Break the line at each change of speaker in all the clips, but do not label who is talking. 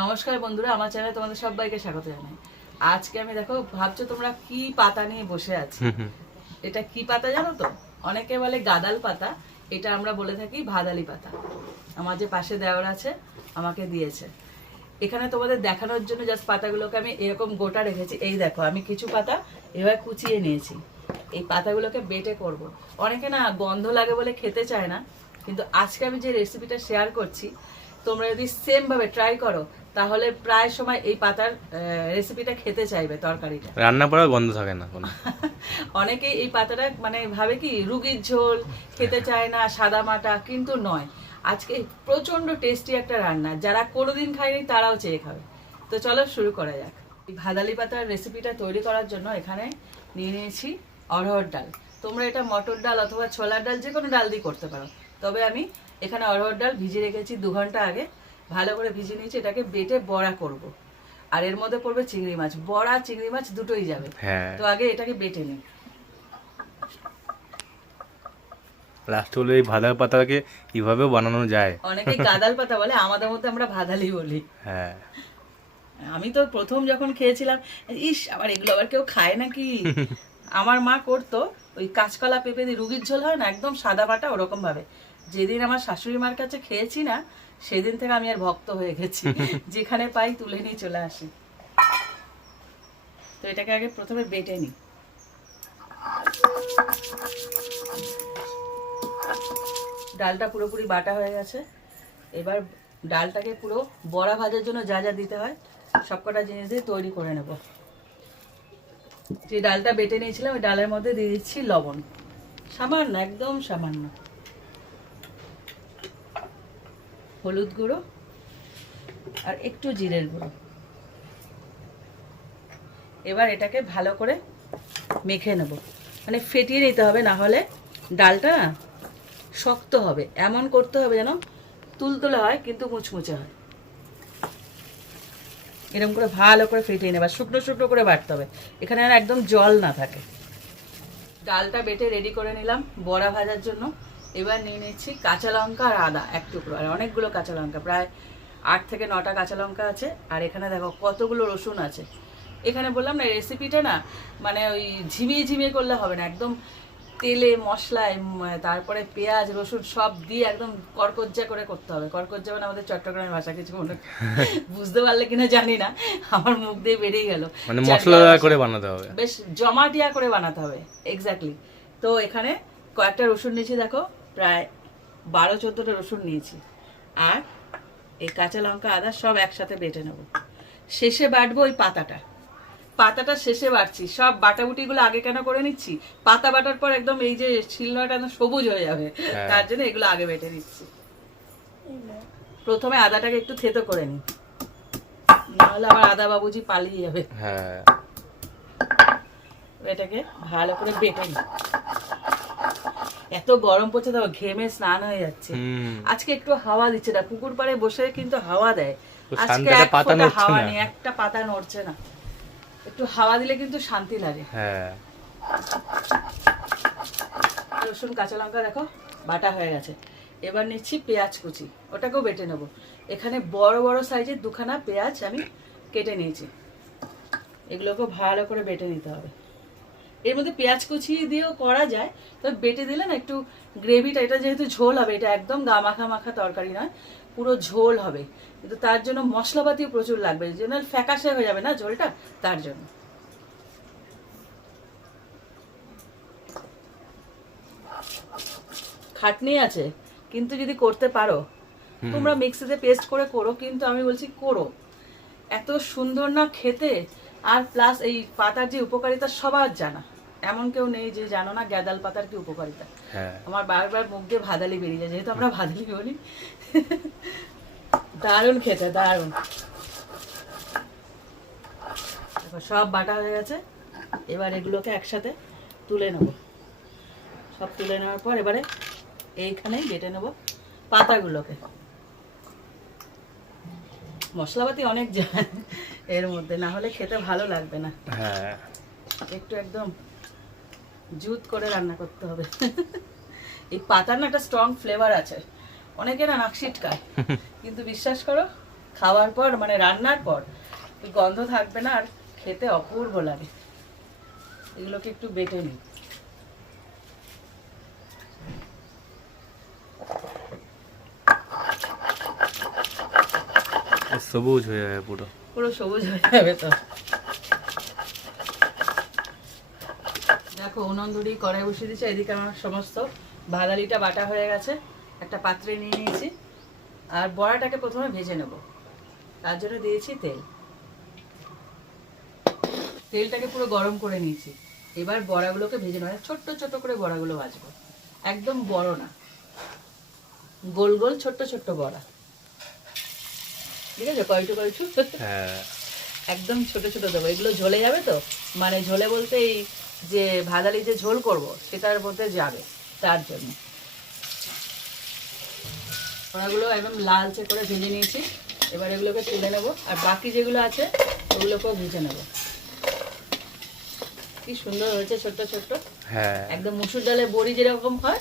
নমস্কার বন্ধুরা আমার চ্যানেলে তোমাদের সবাইকে স্বাগত জানাই। আজকে আমি দেখো ভাবছ তোমরা কি পাতা নিয়ে বসে আছি? এটা কি পাতা জানো তো? অনেকে বলে গাদাল পাতা এটা আমরা বলে থাকি ভাদালি পাতা। আমার যে পাশে দেওয়ার আছে আমাকে দিয়েছে। এখানে তোমাদের দেখানোর জন্য জাস্ট পাতাগুলোকে আমি এরকম গোটা রেখেছি। এই দেখো আমি কিছু পাতা এবার কুচিয়ে নিয়েছি। এই পাতাগুলোকে বেটে করব। অনেকে না গন্ধ লাগে বলে খেতে চায় না কিন্তু আজকে আমি যে রেসিপিটা শেয়ার করছি তোমরা যদি সেম ভাবে ট্রাই করো তাহলে প্রায় সময় এই পাতার রেসিপিটা খেতে চাইবে তরকারিটা।
রান্না করার গন্ধ থাকে না কোনো।
অনেকে এই পাতাটা মানে ভাবে কি রুগীর ঝোল খেতে চায় না সাদা মাটা কিন্তু নয়। আজকে প্রচণ্ড টেস্টি একটা রান্না। যারা কোনোদিন খায়নি তারাও চেয়ে খাবে। তো চলো শুরু করা যাক। এই ভাদালি পাতার রেসিপিটা তৈরি করার জন্য এখানে নিয়ে নিয়েছি অরহর ডাল। তোমরা এটা মটর ডাল অথবা ছোলার ডাল যে কোনো ডাল দিয়ে করতে পারো। তবে আমি এখানে অরহর ডাল ভিজিয়ে রেখেছি দু ঘণ্টা আগে। ভালো করে ভিজিয়ে নিয়েছি এটাকে বেটে বড়া করব। আর এর মধ্যে পড়বে চিংড়ি মাছ। বড়া চিংড়ি মাছ দুটোই যাবে।
হ্যাঁ।
তো আগে এটাকে বেটে নিই।
লাস্ট হলো এই ভাদার পাতাকে কীভাবে বানানো যায়?
অনেকে গাদাল পাতা বলে আমাদের মধ্যে আমরা ভাদালি বলি।
হ্যাঁ।
আমি তো প্রথম যখন খেয়েছিলাম ইস আবার এগুলো আবার কেউ খায় নাকি? আমার মা করতো ওই কাঁচকলা পেঁপে দিয়ে রুগীর ঝোল হয় না একদম সাদা বাটা ওরকম ভাবে। যেদিন আমার শাশুড়ি মার কাছে খেয়েছি না সেদিন থেকে আমি আর ভক্ত হয়ে গেছি। যেখানে পাই তুলে নিয়ে চলে আসি। তো এটাকে আগে প্রথমে বেটে নিই। ডালটা পুরোপুরি বাটা হয়ে গেছে। এবার ডালটাকে পুরো বড়া ভাজার জন্য যা যা দিতে হয় সবকটা জিনিস দিয়ে তৈরি করে নেব। যে ডালটা বেটে নিয়েছিলাম ওই ডালের মধ্যে দিয়ে দিচ্ছি লবণ। সামান্য একদম সামান্য। হলুদ গুঁড়ো আর একটু জিরের গুঁড়ো। এবার এটাকে ভালো করে মেখে নেব। মানে ফেটিয়ে নিতে হবে, না হলে ডালটা শক্ত হবে। এমন করতে হবে যেন তুলতুলে হয়, কিন্তু মুচমুচে হয়। এরকম করে ভালো করে ফেটিয়ে নেবার শুকনো শুকনো করে বাটতে হবে। এখানে একদম জল না থাকে। ডালটা বেটে রেডি করে নিলাম বড়া ভাজার জন্য। এবার নিয়ে নিচ্ছি কাঁচা লঙ্কা আর আদা এক টুকরো আর অনেকগুলো কাঁচা লঙ্কা প্রায় আট থেকে নটা কাঁচা লঙ্কা আছে। আর এখানে দেখো কতগুলো রসুন আছে। এখানে বললাম না রেসিপিটা না মানে ওই ঝিমিয়ে ঝিমিয়ে করলে হবে না একদম তেলে মশলায় তারপরে পেঁয়াজ রসুন সব দিয়ে একদম কড়কজ্জা করে করতে হবে। কড়কজ্জা মানে আমাদের চট্টগ্রামের ভাষা কিছু মনে বুঝতে পারলে কিনা জানি না আমার মুখ দিয়ে বেরিয়ে গেল।
মানে মশলা করে বানাতে হবে।
বেশ জমাটিয়া করে বানাতে হবে এক্স্যাক্টলি তো এখানে কয়েকটা রসুন নিয়েছি দেখো। প্রায় বারো চোদ্দোটা রসুন নিয়েছি। আর এই কাঁচা লঙ্কা আদা সব একসাথে বেটে নেব। শেষে বাটবো ওই পাতাটা। পাতাটা শেষে বাটছি। সব বাটাবুটিগুলো আগে কেন করে নিচ্ছি? পাতা বাটার পর একদম এই যে একদম সবুজ হয়ে যাবে।
হ্যাঁ।
তার জন্য এগুলো আগে বেটে নিচ্ছি। প্রথমে আদাটাকে একটু থেতো করে নিই। নাহলে আবার আদা বাবুজি পালিয়ে যাবে।
হ্যাঁ।
এটাকে ভালো করে বেটে নিই। এত গরম পড়ছে তো ঘেমে স্নান হয়ে যাচ্ছে। আজকে একটু হাওয়া দিচ্ছে না পুকুর পাড়ে বসে কিন্তু হাওয়া দেয়। আজকে এক ফোঁটা হাওয়া। নেই একটা পাতা নড়ছে না। একটু হাওয়া দিলে কিন্তু শান্তি লাগে।
হ্যাঁ।
রসুন কাঁচা লঙ্কা দেখো বাটা হয়ে গেছে। এবার নিচ্ছি পেঁয়াজ কুচি ওটাকেও বেটে নেব। এখানে বড় বড় সাইজের দুখানা পেঁয়াজ আমি কেটে নিয়েছি। এগুলোকে ভালো করে বেটে নিতে হবে। এর মধ্যে পেঁয়াজ কুচি দিয়েও করা যায় তবে বেটে দিলে না একটু গ্রেভিটা এটা যেহেতু ঝোল হবে এটা একদম গা মাখা মাখা তরকারি নয় পুরো ঝোল হবে। কিন্তু তার জন্য মশলাপাতিও প্রচুর লাগবে জন্য ফ্যাকাশে হয়ে যাবে না ঝোলটা তার জন্য। খাটনি আছে কিন্তু যদি করতে পারো তোমরা মিক্সিতে পেস্ট করে করো কিন্তু আমি বলছি করো। এত সুন্দর না খেতে আর প্লাস এই পাতার যে উপকারিতা সবার জানা। এমন কেউ নেই যে জানো না গ্যাদাল পাতার কি উপকারিতা।
হ্যাঁ।
আমার বারবার মুখ দিয়ে ভাদালি বেরিয়ে যায় যেহেতু আমরা ভাদালি বলি। দারুণ খেতে দারুণ। সব বাটা হয়ে গেছে। এবার এগুলোকে একসাথে তুলে নেব। সব তুলে নেওয়ার পর এবারে এইখানেই বেটে নেব পাতাগুলোকে। মশলাপাতি অনেক যায় এর মধ্যে না হলে খেতে ভালো লাগবে না।
হ্যাঁ।
একটু একদম জুত করে রান্না করতে হবে। এই পাতার না একটা স্ট্রং ফ্লেভার আছে। অনেকে না নাক ছিটকায় কিন্তু বিশ্বাস করো খাওয়ার পর মানে রান্নার পর গন্ধ থাকবে না আর খেতে অপূর্ব লাগে। এগুলোকে একটু বেটে নিই।
সবুজ হয়ে যাবে পুরো।
পুরো সবুজ হয়ে যাবে তো। দেখো উনন্দুরি কড়াই বসিয়ে দিচ্ছে এদিকে আমার সমস্ত ভাদালিটা বাটা হয়ে গেছে। একটা পাত্রে নিয়ে নিয়েছি। আর বড়াটাকে প্রথমে ভেজে নেব। তার জন্য দিয়েছি তেল। তেলটাকে পুরো গরম করে নিয়েছি। এবার বড়াগুলোকে ভেজে নেব। ছোট্ট ছোট্ট করে বড়াগুলো ভাজবো। একদম বড় না। গোল গোল ছোট্ট ছোট্ট বড়া। ঠিক আছে? কয়টু কয়টু?
হ্যাঁ।
একদম ছোট ছোট দেবো। এগুলো ঝোলে যাবে তো? মানে ঝোলে বলতে এই যে ভাদালি যে ঝোল করব সেটার মধ্যে যাবে তার জন্য। ওগুলো একদম লালচে করে ভেজে নিয়েছি। এবার এগুলোকে তুলে নেব আর বাকি যেগুলো আছে ওগুলোকেও ভেজে নেব। কি সুন্দর হয়েছে ছোট্ট ছোট্ট।
হ্যাঁ।
একদম মুসুর ডালে বড়ি যেরকম হয়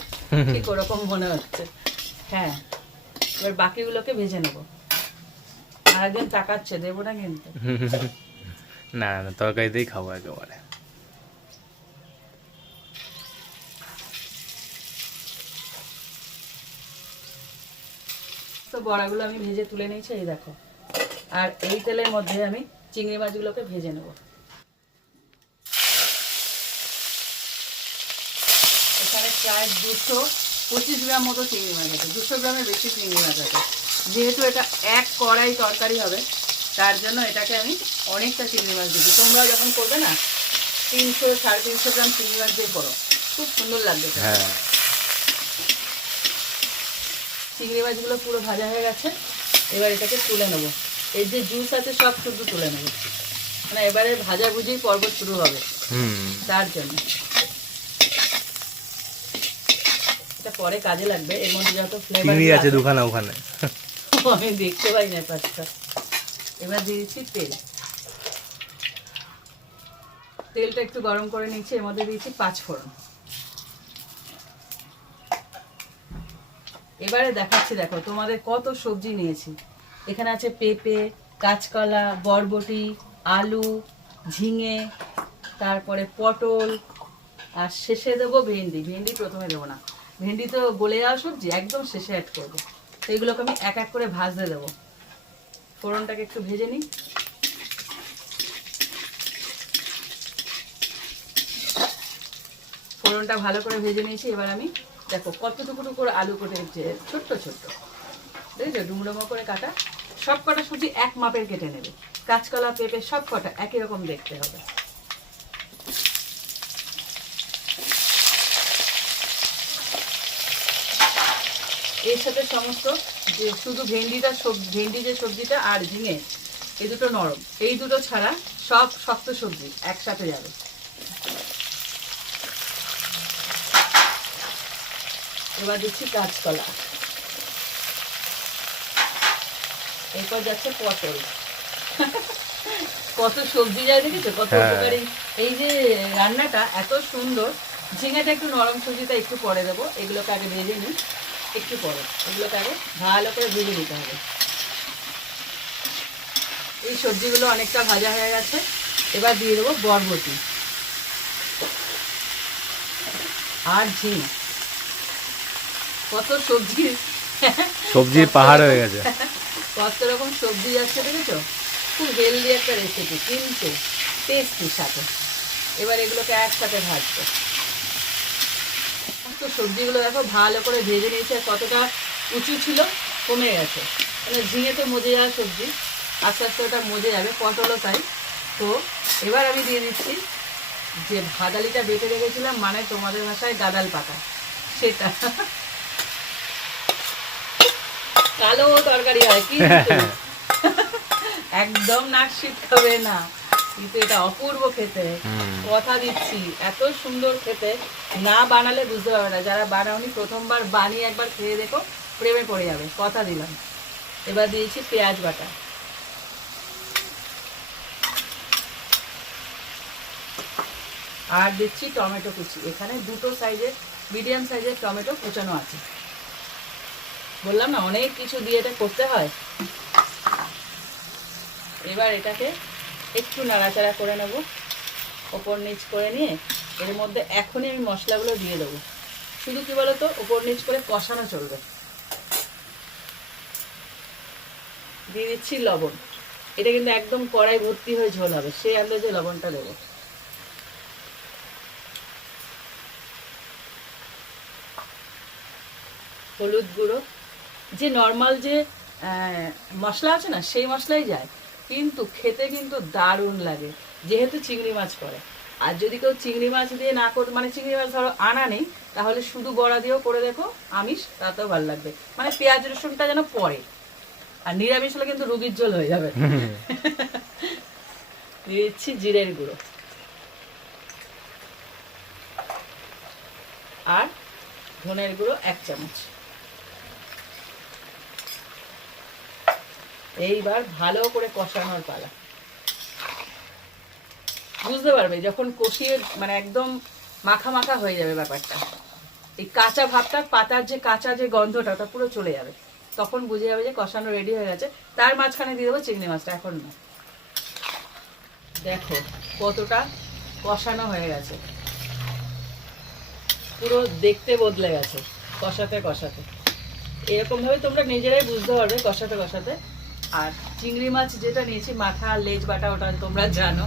ঠিক ওরকম মনে হচ্ছে। হ্যাঁ এবার বাকিগুলোকে ভেজে নেব। আর একদিন তাকাচ্ছে দেবো না কিন্তু।
না না তরকারিতেই খাব একেবারে।
তো বড়াগুলো আমি ভেজে তুলে নিয়েছি, এই দেখো। আর এই তেলের মধ্যে আমি চিংড়ি মাছগুলোকে ভেজে নেব। এখানে প্রায় দুশো পঁচিশ গ্রাম মতো চিংড়ি মাছ আছে, দুশো গ্রামের বেশি চিংড়ি মাছ আছে। যেহেতু এটা এক কড়াই তরকারি হবে, তার জন্য এটাকে আমি অনেকটা চিংড়ি মাছ দিচ্ছি। তোমরা যখন করবে না, তিনশো সাড়ে তিনশো গ্রাম চিংড়ি মাছ দিয়ে করো। খুব সুন্দর লাগবে।
হ্যাঁ।
চিংড়ি মাছগুলো পুরো ভাজা হয়ে গেছে। এবার এটাকে তুলে নেব। এই যে জুস আছে সব শুধু তুলে নেব। মানে এবারে ভাজা ভুজি পর্ব শুরু হবে। তার জন্য। এটা পরে কাজে লাগবে। এর মধ্যে যত ফ্লেভার
আছে দুখানা ওখানে।
আমি দেখতে পাই না পাঁচটা এবার দিয়ে দিচ্ছি তেল। তেলটা একটু গরম করে নিচ্ছি এর মধ্যে দিয়েছি পাঁচ ফোড়ন এবারে দেখাচ্ছি, দেখো, তোমাদের কত সবজি নিয়েছি। এখানে আছে পেঁপে, কাঁচকলা, বরবটি, আলু, ঝিঙে, তারপরে পটল, আর শেষে দেবো ভেন্ডি। ভেন্ডি প্রথমে দেবো না। ভেন্ডি তো গলে যাওয়া সবজি, একদম শেষে অ্যাড করব। তো এগুলোকে আমি এক এক করে ভাজতে দেবো। ফোড়নটাকে একটু ভেজে নিই। ফোড়নটা ভালো করে ভেজে নিয়েছি, এবার আমি দেখো কতটুকু করে আলু কেটে যে ছোট্ট ছোট্ট। দেখেছ? ডুমডুমো করে কাটা। সব কটা সবজি এক মাপের কেটে নেবে। কাঁচকলা, পেঁপে সব কটা একই রকম দেখতে হবে। এর সাথে সমস্ত যে শুধু ভেন্ডিটা, সব- ভেন্ডি যে সবজিটা আর ঝিঙে এই দুটো নরম। এই দুটো ছাড়া সব শক্ত সবজি একসাথে যাবে। এবার দিচ্ছি কাঁচকলা এরপর যাচ্ছে পটল। কত সবজি যায় দেখেছ? কত
হ্যাঁ।
উপকারী। এই যে রান্নাটা এত সুন্দর। ঝিঙেটা একটু নরম সবজিটা একটু পরে দেবো। এগুলোকে আগে ভেজে নিই। একটু পরে। এগুলোকে আগে ভালো করে ভেজে নিতে হবে। এই সবজিগুলো অনেকটা ভাজা হয়ে গেছে। এবার দিয়ে দেবো বরবটি আর ঝিঙে। কত সবজি।
সবজির পাহাড় হয়ে গেছে।
কত রকম সবজি যাচ্ছে দেখেছ? খুব হেলদি একটা রেসিপি কিন্তু টেস্টি সাথে। এবার এগুলোকে একসাথে ভাজবো। তো সবজিগুলো দেখো ভালো করে ভেজে নিয়েছে কতটা উঁচু ছিল কমে গেছে। মানে ঝিঙে তো মজে যাওয়া সবজি আস্তে আস্তে ওটা মজে যাবে পটলও তাই। তো এবার আমি দিয়ে দিচ্ছি যে ভাদালিটা বেটে রেখেছিলাম মানে তোমাদের ভাষায় গাদাল পাতা। সেটা। কালো তরকারি হয় কিন্তু একদম নাক হবে না। কিন্তু এটা অপূর্ব খেতে। কথা দিচ্ছি এত সুন্দর খেতে। না বানালে বুঝতে পারবে না। যারা বানাওনি প্রথমবার বানিয়ে একবার খেয়ে দেখো প্রেমে পড়ে যাবে। কথা দিলাম। এবার দিয়েছি পেঁয়াজ বাটা। আর দিচ্ছি টমেটো কুচি। এখানে দুটো সাইজের মিডিয়াম সাইজের টমেটো কুচানো আছে। বললাম না, অনেক কিছু দিয়ে এটা করতে হয়। এবার এটাকে একটু নাড়াচাড়া করে নেব, ওপর নিচ করে নিয়ে। এর মধ্যে এখনই আমি মশলাগুলো দিয়ে দেবো। শুধু কি বলতো, ওপর নিচ করে কষানো চলবে। দিয়ে দিচ্ছি লবণ। এটা কিন্তু একদম কড়াই ভর্তি হয়ে ঝোল হবে, সেই আন্দাজে লবণটা দেবো। হলুদ গুঁড়ো যে নর্মাল যে মশলা আছে না সেই মশলাই যায়। কিন্তু খেতে কিন্তু দারুণ লাগে যেহেতু চিংড়ি মাছ করে। আর যদি কেউ চিংড়ি মাছ দিয়ে না কর মানে চিংড়ি মাছ ধরো আনা নেই তাহলে শুধু বড়া দিয়েও করে দেখো আমিষ তাতেও ভালো লাগবে। মানে পেঁয়াজ রসুনটা যেন পরে আর নিরামিষ হলে কিন্তু রুগীর ঝোল হয়ে যাবে। দিয়ে দিচ্ছি জিরের গুঁড়ো। আর ধনের গুঁড়ো এক চামচ। এইবার ভালো করে কষানোর পালা। বুঝতে পারবে, যখন কষিয়ে মানে একদম মাখা মাখা হয়ে যাবে ব্যাপারটা। এই কাঁচা ভাবটা, পাতার যে কাঁচা যে গন্ধটা, ওটা পুরো চলে যাবে। তখন বুঝে যাবে যে কষানো রেডি হয়ে গেছে। তার মাঝখানে দিয়ে দেবো চিংড়ি মাছটা এখন। না দেখো কতটা কষানো হয়ে গেছে। পুরো দেখতে বদলে গেছে, কষাতে কষাতে। এরকম ভাবে তোমরা নিজেরাই বুঝতে পারবে কষাতে কষাতে। আর চিংড়ি মাছ যেটা নিয়েছি, মাথা, লেজ বাটা, ওটা তোমরা জানো,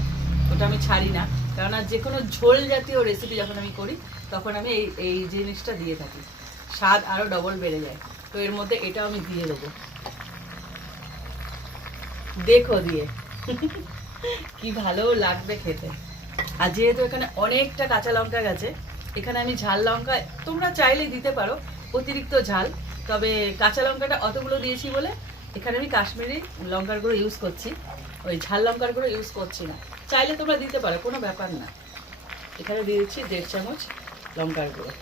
ওটা আমি ছাড়ি না। কেননা যে কোনো ঝোল জাতীয় রেসিপি যখন আমি করি, তখন আমি এই এই জিনিসটা দিয়ে থাকি। স্বাদ আরও ডবল বেড়ে যায়। তো এর মধ্যে এটা আমি দিয়ে দেবো। দেখো দিয়ে। কি ভালো লাগবে খেতে। আর যেহেতু এখানে অনেকটা কাঁচা লঙ্কা গেছে, এখানে আমি ঝাল লঙ্কা, তোমরা চাইলে দিতে পারো, অতিরিক্ত ঝাল। তবে কাঁচা লঙ্কাটা অতগুলো দিয়েছি বলে এখানে আমি কাশ্মীরি লঙ্কার গুঁড়ো ইউজ করছি। ওই ঝাল লঙ্কার গুঁড়ো ইউজ করছি না। চাইলে তোমরা দিতে পারো, কোনো ব্যাপার না। এখানে দিয়ে দিচ্ছি দেড় চামচ লঙ্কার গুঁড়ো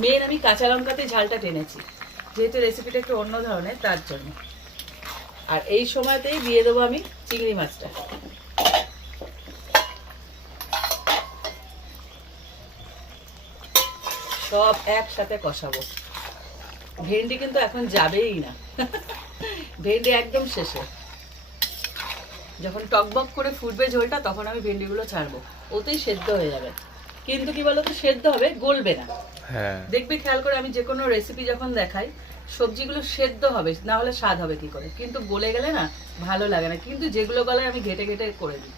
মেন আমি কাঁচা লঙ্কাতে ঝালটা টেনেছি। যেহেতু রেসিপিটা একটু অন্য ধরনের, তার জন্য। আর এই সময়তেই দিয়ে দেবো আমি চিংড়ি মাছটা। সব একসাথে কষাবো। ভেন্ডি কিন্তু এখন যাবেই না। ভেন্ডি একদম শেষে। যখন টকবক করে ফুটবে ঝোলটা তখন আমি ভেন্ডিগুলো ছাড়বো। ওতেই সেদ্ধ হয়ে যাবে। কিন্তু কি বলতো সেদ্ধ হবে গলবে না।
হ্যাঁ।
দেখবি খেয়াল করে আমি যে কোনো রেসিপি যখন দেখাই সবজিগুলো সেদ্ধ হবে না হলে স্বাদ হবে কি করে? কিন্তু গলে গেলে না ভালো লাগে না। কিন্তু যেগুলো গলে আমি ঘেটে ঘেটে করে দিই।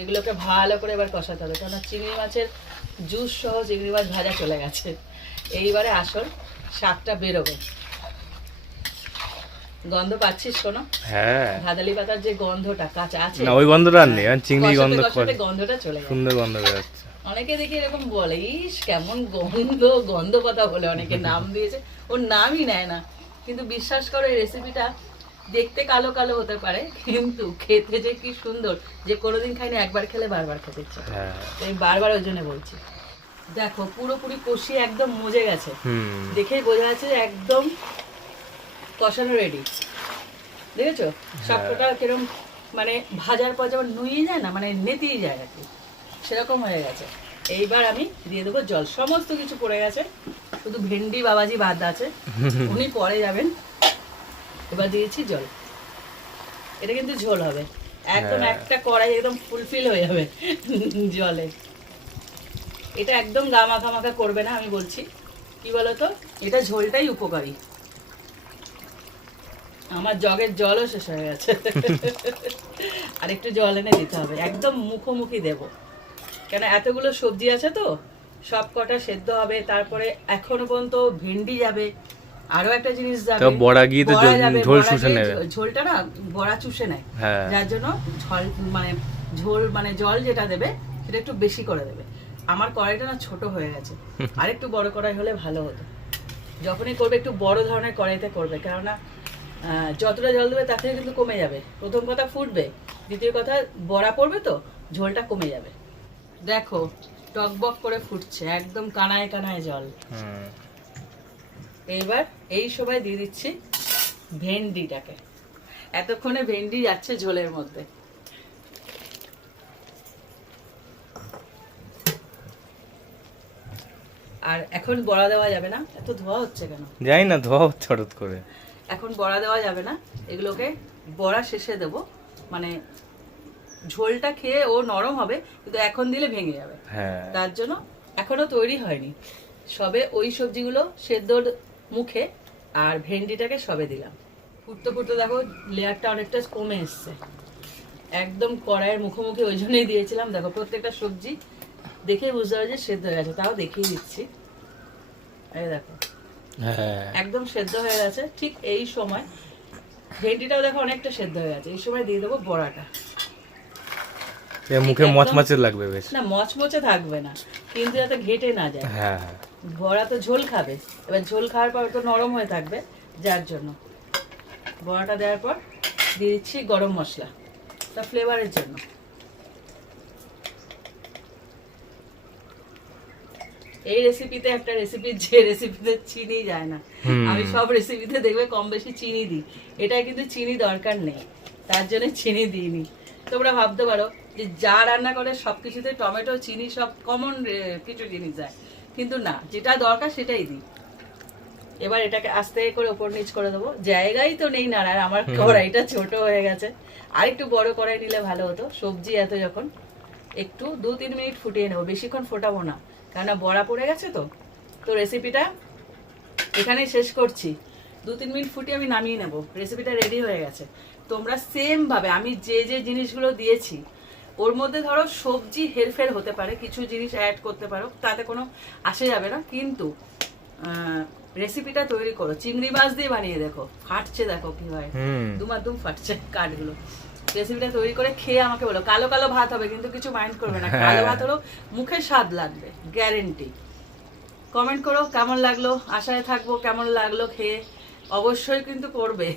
এগুলোকে ভালো করে এবার কষাতে হবে। কেননা চিংড়ি মাছের জুস সহ চিংড়ি মাছ ভাজা চলে গেছে। এইবারে আসল শাকটা বেরোবে। গন্ধ পাচ্ছিস শোনো
হ্যাঁ।
ভাদালি পাতার যে গন্ধটা কাঁচা আছে।
না ওই গন্ধটা আর নেই। চিংড়ি গন্ধ
গন্ধটা চলে গেছে।
সুন্দর গন্ধ বেরোচ্ছে।
অনেকে দেখি এরকম বলে ইস কেমন গন্ধ গন্ধ কথা বলে। অনেকে নাম দিয়েছে। ওর নামই নেয় না। কিন্তু বিশ্বাস করো এই রেসিপিটা দেখতে কালো কালো হতে পারে কিন্তু খেতে যে কি সুন্দর যে কোনোদিন খাই না একবার খেলে বারবার খেতে ইচ্ছে
হ্যাঁ।
আমি বারবার ওই জন্য বলছি দেখো পুরোপুরি কষিয়ে একদম মজে গেছে। দেখেই বোঝা যাচ্ছে একদম কষানো রেডি দেখেছ? সবকটা কিরম মানে ভাজার পর যেমন নুয়ে যায় না মানে নেতিয়ে যায় আর কি। সেরকম হয়ে গেছে। এইবার আমি দিয়ে দেবো জল। সমস্ত কিছু পড়ে গেছে। শুধু ভেন্ডি বাবাজি বাদ আছে। উনি পরে যাবেন। এবার দিয়েছি জল। এটা কিন্তু ঝোল হবে। একদম
হ্যাঁ।
একটা কড়াই একদম ফুলফিল হয়ে যাবে জলে। এটা একদম গা মাখা মাখা করবে না আমি বলছি। কি বলতো? এটা ঝোলটাই উপকারী। আমার জগের জলও শেষ হয়ে গেছে। আর একটু জল এনে দিতে হবে। একদম মুখোমুখি দেব। কেন এতগুলো সবজি আছে তো সব কটা সেদ্ধ হবে তারপরে এখনও পর্যন্ত ভেন্ডি যাবে। আরও একটা জিনিস যাবে
তো বড়া গিয়ে তো ঝোল শুষে নেবে।
ঝোলটা না বড়া চুষে নেয়।
হ্যাঁ।
যার জন্য ঝোল মানে ঝোল মানে জল যেটা দেবে সেটা একটু বেশি করে দেবে। আমার কড়াইটা না ছোট হয়ে গেছে। আর একটু বড় কড়াই হলে ভালো হতো। যখনই করবে একটু বড় ধরনের কড়াইতে করবে। কেননা যতটা জল দেবে তার থেকে কিন্তু কমে যাবে। প্রথম কথা ফুটবে দ্বিতীয় কথা বড়া পড়বে তো ঝোলটা কমে যাবে। দেখো টকবক করে ফুটছে একদম কানায় কানায় জল।
হুম।
এইবার এই সময় দিয়ে দিচ্ছি ভেন্ডিটাকে। এতক্ষণে ভেন্ডি যাচ্ছে ঝোলের মধ্যে। আর এখন বড়া দেওয়া যাবে না। এত ধোয়া হচ্ছে কেন?
জানি না ধোয়া হচ্ছে হঠাৎ করে।
এখন বড়া দেওয়া যাবে না। এগুলোকে বড়া শেষে দেব। মানে ঝোলটা খেয়ে ও নরম হবে কিন্তু এখন দিলে ভেঙে যাবে।
হ্যাঁ।
তার জন্য এখনও তৈরি হয়নি। সবে ওই সবজিগুলো সেদ্ধর মুখে আর ভেন্ডিটাকে সবে দিলাম। ফুটতে ফুটতে দেখো লেয়ারটা অনেকটা কমে এসছে। একদম কড়াইয়ের মুখোমুখি ওই জন্যই দিয়েছিলাম। দেখো প্রত্যেকটা সবজি দেখে বুঝতে যে সেদ্ধ হয়ে গেছে তাও দেখিয়ে দিচ্ছি। এই দেখো
হ্যাঁ।
একদম সেদ্ধ হয়ে গেছে। ঠিক এই সময় ভেন্ডিটাও দেখো অনেকটা সেদ্ধ হয়ে গেছে। এই সময় দিয়ে দেবো বড়াটা।
মুখে মচমচে লাগবে বেশ।
না মচমচে থাকবে না কিন্তু যাতে ঘেটে না যায়।
হ্যাঁ হ্যাঁ।
বড়া তো ঝোল খাবে। এবার ঝোল খাওয়ার পর তো নরম হয়ে থাকবে যার জন্য। বড়াটা দেওয়ার পর দিয়ে দিচ্ছি গরম মশলা তা ফ্লেভারের জন্য। এই রেসিপিতে একটা রেসিপি যে রেসিপিতে চিনি যায় না। আমি সব রেসিপিতে দেখবে কম বেশি চিনি দিই। এটা কিন্তু চিনি দরকার নেই তার জন্য চিনি দিইনি। তোমরা ভাবতে পারো যে যা রান্না করে সব কিছুতে টমেটো চিনি সব কমন কিছু জিনিস যায়। কিন্তু না যেটা দরকার সেটাই দিই। এবার এটাকে আস্তে করে ওপর নিচ করে দেবো। জায়গাই তো নেই না নাড়ার আমার কড়াইটা ছোট হয়ে গেছে। আর একটু বড় কড়াই নিলে ভালো হতো সবজি এত যখন। একটু দু তিন মিনিট ফুটিয়ে নেব বেশিক্ষণ ফোটাবো না। কেননা বড়া পড়ে গেছে তো। তো রেসিপিটা এখানে শেষ করছি। দু তিন মিনিট ফুটিয়ে আমি নামিয়ে নেব। রেসিপিটা রেডি হয়ে গেছে। তোমরা সেম ভাবে আমি যে যে জিনিসগুলো দিয়েছি ওর মধ্যে ধরো সবজি হেরফের হতে পারে কিছু জিনিস অ্যাড করতে পারো তাতে কোনো আসে যাবে না। কিন্তু রেসিপিটা তৈরি করো। চিংড়ি মাছ দিয়ে বানিয়ে দেখো। ফাটছে দেখো কি হয়। দুমাদুম ফাটছে কাঠগুলো। রেসিপিটা তৈরি করে খেয়ে আমাকে বলো কালো কালো ভাত হবে কিন্তু কিছু মাইন্ড করবে না। কালো ভাত হলো মুখে স্বাদ লাগবে গ্যারেন্টি কমেন্ট করো কেমন লাগল? আশায় থাকব কেমন লাগল খেয়ে? অবশ্যই কিন্তু করবে।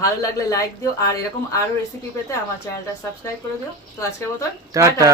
ভালো লাগলে লাইক দিও আর এরকম আরও রেসিপি পেতে আমার চ্যানেলটা সাবস্ক্রাইব করে দিও। তো আজকের মতন টাটা।